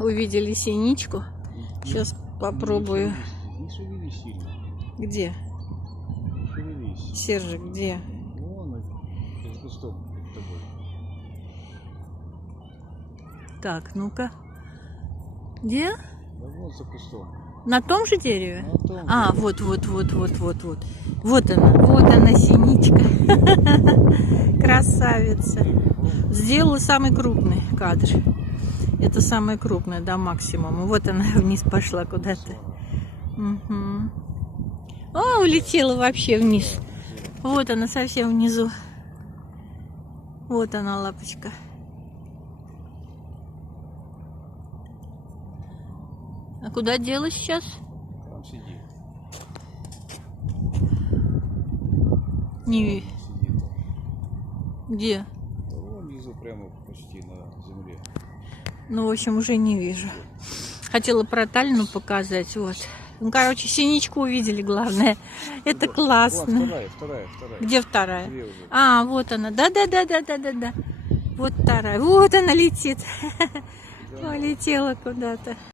увидели синичку. Сейчас попробую. Не шевелись сильно. Где? Не шевелись. Сержик, где? Вон, за кустом перед тобой. Так, ну-ка. Где? Да вон за кустом. На том же дереве? На том А, же. вот. Вот она, синичка. Красавица. Сделала самый крупный кадр. Это самое крупное, до максимума. Вот она вниз пошла куда-то. Угу. О, улетела вообще вниз. Вот она совсем внизу. Вот она, лапочка. А куда делась сейчас? Там сидит. Не Сидит. где? Да вон внизу прямо почти на земле. Ну, в общем, уже не вижу. Хотела про Таллину показать, вот. Ну, короче, синичку увидели, главное. Это Вот, классно. вон, вторая. Где вторая? Две уже. А, вот она. Да. Вот вторая. Вот она летит. Да. Полетела куда-то.